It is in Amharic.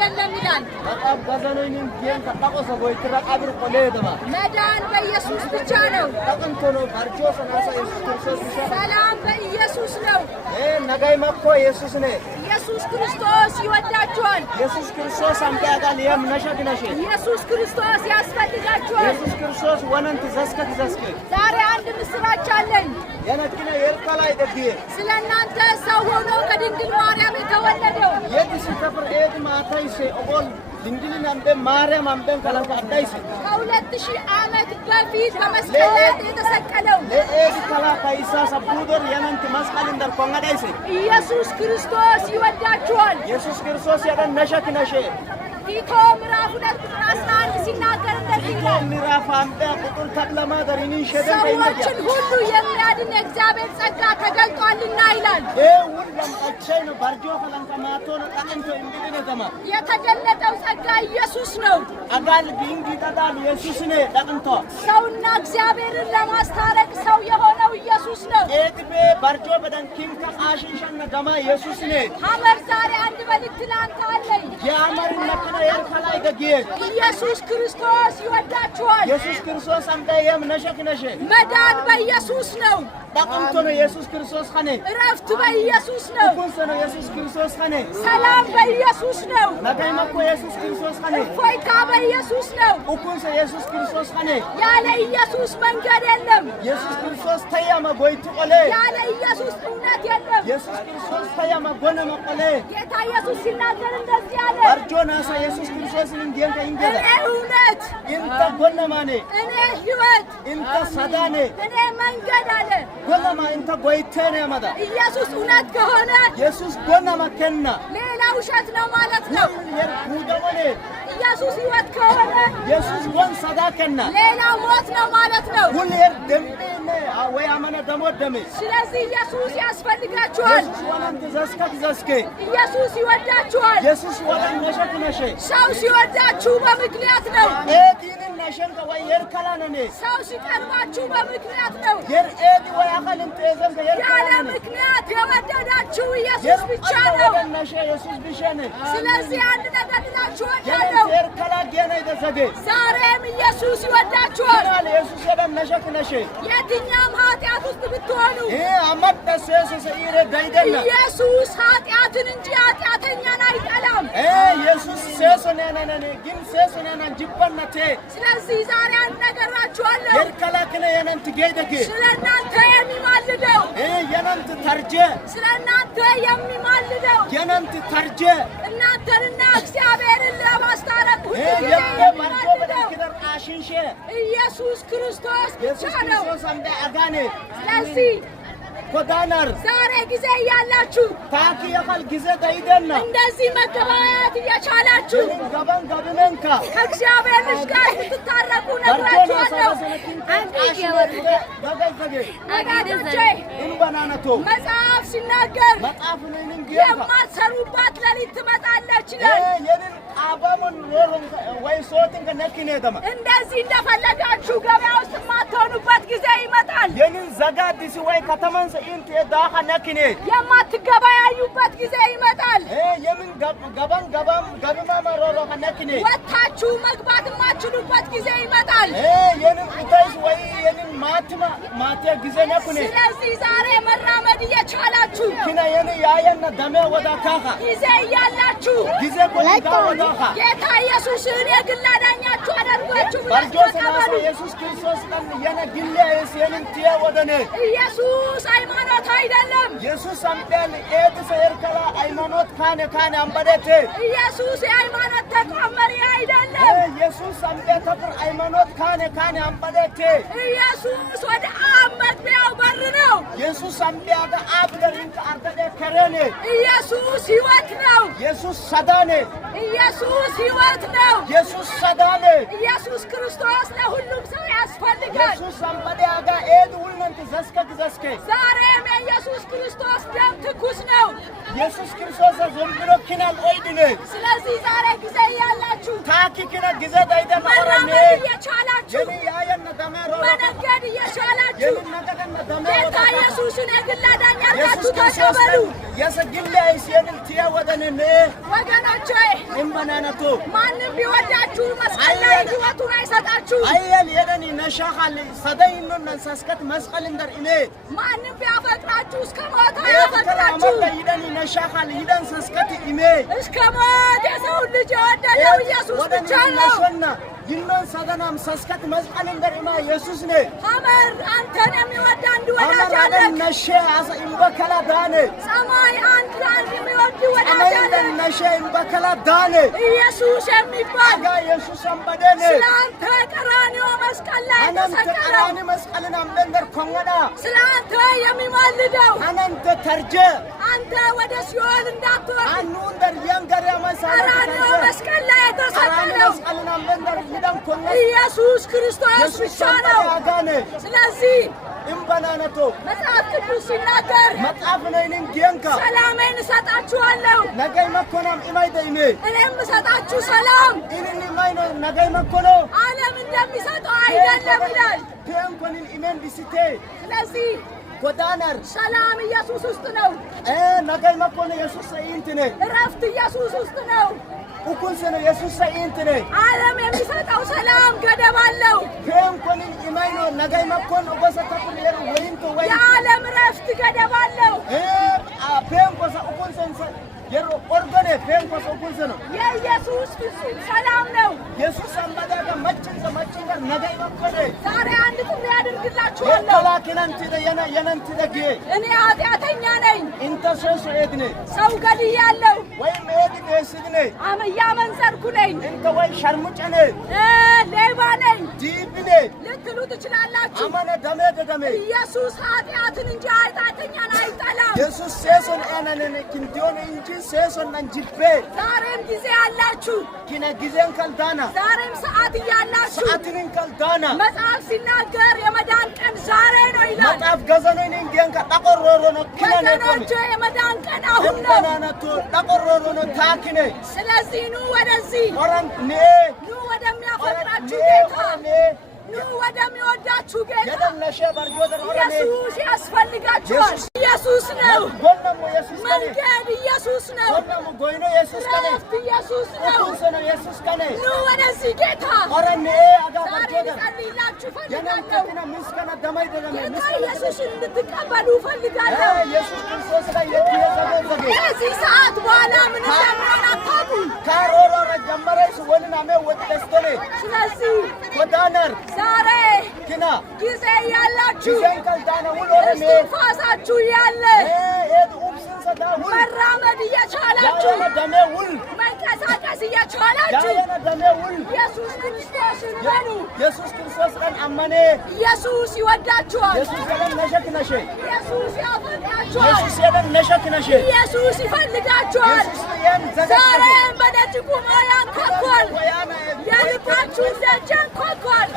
የለም ይላል በጣም ገዘነኝን ጌን ተጣቆሰ ጎይትራ ቀብር ቆሌደማ መዳን በኢየሱስ ብቻ ነው ተቀንቶ ነው ባርጆ ሰናሳ ኢየሱስ ክርስቶስ ብቻ ሰላም በኢየሱስ ነው ነጋይ መኮ ኢየሱስ ነው ኢየሱስ ክርስቶስ ይወዳችኋል ኢየሱስ ክርስቶስ አንተ ያጋል የምነሸግነሽ ኢየሱስ ክርስቶስ ያስፈልጋችኋል ኢየሱስ ክርስቶስ ወነንት ዘስከት ዛሬ አንድ ምስራች አለኝ የነክነ የርካላይ ደግየ ስለናንተ ሰው ሆኖ ከድንግል ማርያም የተወለደው የዲስ ተፈር ኤድ ማታይሴ ኦቦል ድንግልን አንበ ማርያም አንበን ከላንተ አዳይሴ ከ2000 ዓመት በፊት በመስቀል ላይ የተሰቀለው ለኤድ ከላ ካይሳ ሰቡዶር የነንት መስቀል እንደር ኮንጋዳይሴ ኢየሱስ ክርስቶስ ይወዳችኋል ኢየሱስ ክርስቶስ ያደን ነሸክነሽ ቲቶ ምዕራፍ 2 ቁጥር 11 ሲናገር እንደዚህ ቲቶ ምዕራፍ 1 ቁጥር ተብለማ ደሪኒን ሸደን ሰዎችን ሁሉ የሚያድን የእግዚአብሔር ጸጋ ተገልጧልና ይላል ሁሉም አቻይ ነው ባርጆ ፈላንካ ማቶን ጣንቶ እንግዲህ ደማ የተገለጠው ጸጋ ኢየሱስ ነው አጋል ቢንጊ ተዳል ኢየሱስ ነው ጣንቶ ሰውና እግዚአብሔርን ለማስታረቅ ሰው የሆነው ኢየሱስ ነው ኤድቤ ባርጆ በደንኪን ከአሽሽን ደማ ኢየሱስ ነው ሐመር ዛሬ አንድ መልእክት ላንተ አለኝ ያማር ነከና የርካላይ ደግየ ኢየሱስ ክርስቶስ ይወዳችኋል ኢየሱስ ክርስቶስ አንተ የምነሸክነሽ መዳን በኢየሱስ ነው ጣንቶ ነው ኢየሱስ ክርስቶስ ኸኔ እረፍት በኢየሱስ ነው ኩንሰ ነው ኢየሱስ ክርስቶስ ኸኔ ሰላም በኢየሱስ ነው ነጋይ መኮ ኢየሱስ ክርስቶስ ኸኔ እፎይታ በኢየሱስ ነው ኩንሰ ኢየሱስ ክርስቶስ ኸኔ ያለ ኢየሱስ መንገድ የለም ኢየሱስ ክርስቶስ ተያመ ጎይቱ ቆሌ ያለ ኢየሱስ እውነት የለም ኢየሱስ ክርስቶስ ተያመ ጎነ መቆሌ ጌታ ኢየሱስ ሲናገር እንደዚህ አለ አርጆናሳ ኢየሱስ ክርስቶስን እንዲንከ እንገዳ እኔ እውነት እንተ ጎነ ማኔ እኔ ሕይወት እንተ ሰዳኔ እኔ መንገድ አለ ጎነማ እንተ ጎይቴኔ ያመዳ ኢየሱስ እውነት ከሆነ ኢየሱስ ጎነ መከና ሌላ ውሸት ነው ማለት ነው ጉደሞኔ ኢየሱስ ሕይወት ከሆነ ኢየሱስ ጎን ሰዳከና ሌላ ሞት ነው ማለት ነው ሁሉ ደምቤኔ ወይ አመነ ደሞደሜ ስለዚህ ኢየሱስ ያስፈልጋችኋል ኢየሱስ ወላንተ ዘስከት ዘስከ ኢየሱስ ይወዳችኋል ኢየሱስ ወላን ነሸክነሽ ሰው ሲወዳችሁ በምክንያት ነው ኤዲንን ነሸንከ ወይ የርካላነኔ ሰው ሲቀርባችሁ በምክንያት ነው የርኤዲ ወይ አኸልን ተዘም ያለ ምክንያት የወደዳችሁ ኢየሱስ ብቻ ነው ነሸ ኢየሱስ ብቻነ ስለዚህ አንድ ነገር ልላችሁ እወዳለሁ የርካላ ገና ይደሰገ ዛሬም ኢየሱስ ይወዳችኋል ኢየሱስ ወላን ነሸክነሽ የትኛውም ኃጢአት ውስጥ ብትሆኑ አመጣሰ ሰይረ ዳይደና ኢየሱስ ኃጢአትን እንጂ ኃጢአተኛን አይጠላም ኢየሱስ ሰሰነነነ ግን ሰሰነነ ጅበነቴ ስለዚህ ዛሬ አንድ ነገር እላችኋለሁ የርካላከነ የነንት ገይደገ ስለናንተ የሚማልደው የነንት ተርጀ ስለናንተ የሚማልደው የነንት ተርጀ እናንተንና እግዚአብሔርን ለማስታረቅ ሁሉ የሚማልደው ኢየሱስ ክርስቶስ ብቻ ነው ስለዚህ ጎዳናር ዛሬ ጊዜ እያላችሁ ታኪ የኻል ጊዜ ዳይደና እንደዚህ መገበያየት እየቻላችሁ ገባን ገብነንካ ከእግዚአብሔር ልጅ ጋር ትታረቁ ነግራችኋለሁ መጽሐፍ ሲናገር የማትሰሩባት ሌሊት ትመጣለች ይላል እንደዚህ እንደፈለጋችሁ ገበያ ውስጥ የማትሆኑበት ጊዜ ይመጣል የማትገበያዩበት ጊዜ ይመጣል ወጥታችሁ መግባት የማትችሉበት ጊዜ ይመጣል ስለዚህ ዛሬ መራመድ እየቻላችሁ ጊዜ እያላችሁ ጌታ ኢየሱስን የግል አዳኛችሁ አድርጋችሁ ኢየሱስ ሃይማኖት አይደለም ኢየሱስ የሃይማኖት ተቋም መሪ አይደለም ኢየሱስ ወደ አብ መግቢያው በር ነው ኢየሱስ ሕይወት ነው ኢየሱስ ሕይወት ነው ኢየሱስ ክርስቶስ ለሁሉም ሰው ያስፈልጋል ዛሬም የኢየሱስ ክርስቶስ ደም ትኩስ ነው ኢየሱስ ክርስቶስ ዘምብሮ ኪናል ኦይድነ ስለዚህ ዛሬ ጊዜ ያላችሁ ታኪ ኪና ጊዜ ዳይደማ መራመድ እየቻላችሁ መንገድ እየቻላችሁ አለባችሁ። ጌታ ኢየሱስን የግል አዳኝ አድርጋችሁ ተቀበሉ። ወገኖቼ ማንም ቢወዳችሁ መስቀል ላይ ሕይወቱን አይሰጣችሁ። ማንም ቢያፈቅራችሁ እስከ ሞት አያፈቅራችሁ። እስከ ሞት የሰው ልጅ የወደደው ኢየሱስ ብቻ ነው። ሐመር አንተን የሚወድ አንድ ወዳጅ አለህ። ሰማይ አንድ የሚወድ ወዳጅ አለህ። ኢየሱስ የሚባል ስለ አንተ ቀራንዮ መስቀል ላይ ተሰቀለው። ስለ አንተ የሚማልደው አንተ ወደ ሲኦል እንዳትወርድ ቀራንዮ መስቀል ላይ የተሰቀለው ኢየሱስ ክርስቶስ ብቻ ነው። ስለዚህ መጽሐፍ ቅዱስ ሲናገር ሰላሜን እሰጣችኋለሁ፣ እኔም እሰጣችሁ ሰላም ዓለም እንደሚሰጠው አይደለም ይላል። ስለዚህ ሰላም ኢየሱስ ውስጥ ነው። እረፍት ኢየሱስ ውስጥ ነው። ዓለም የሚሰጠው ሰላም ገደብ አለው። የዓለም እረፍት ገደብ አለው። የኢየሱስ ፍጹም ሰላም ነው። ዛሬ አንድ ጥሪ አድርግላችኋለሁ። እኔ ኃጢአተኛ ነኝ፣ ሰው ገድያለሁ፣ እያመንዘርኩ ነኝ፣ ሌባ ነኝ ልትሉ ትችላላችሁ። ኢየሱስ ኃጢአትን እንጂ ኃጢአተኛን አይጠላም። ዛሬም ጊዜ አላችሁ፣ ዛሬም ሰዓት እያላችሁ መጽሐፍ ሲናገር የመዳን ቀን ዛሬ ነው ይላል። ወገኖቼ የመዳን ቀን አሁን ነው። ስለዚህ ኑ ወደዚህ፣ ኑ ወደሚያፈቅራችሁ ጌታ፣ ኑ ወደሚወዳችሁ ጌታ። ኢየሱስ ያስፈልጋችኋል። ኢየሱስ ነው መንገድ፣ ኢየሱስ ነው እረፍት፣ ኢየሱስ ነው። ኑ ወደዚህ ጌታ። ዛሬ ልጸልይላችሁ እፈልጋለሁ። ጌታ ኢየሱስን እንድትቀበሉ እፈልጋለሁ። ከዚህ ሰዓት በኋላ ምን እንደሚሆን አታውቁም። ስለዚህ ዛሬ ጊዜ ያላችሁ እስትንፋሳችሁ ያለ መራመድ እየቻላችሁ መንቀሳቀስ እየቻላችሁ ኢየሱስ ክርስቶስን በሉ። ኢየሱስ ይወዳችኋል። ኢየሱስ ያፈቅራችኋል። ኢየሱስ ይፈልጋችኋል። ዛሬም በደጅ ቆሞ ያንኳኳል። የልባችሁን ደጅ ያንኳኳል።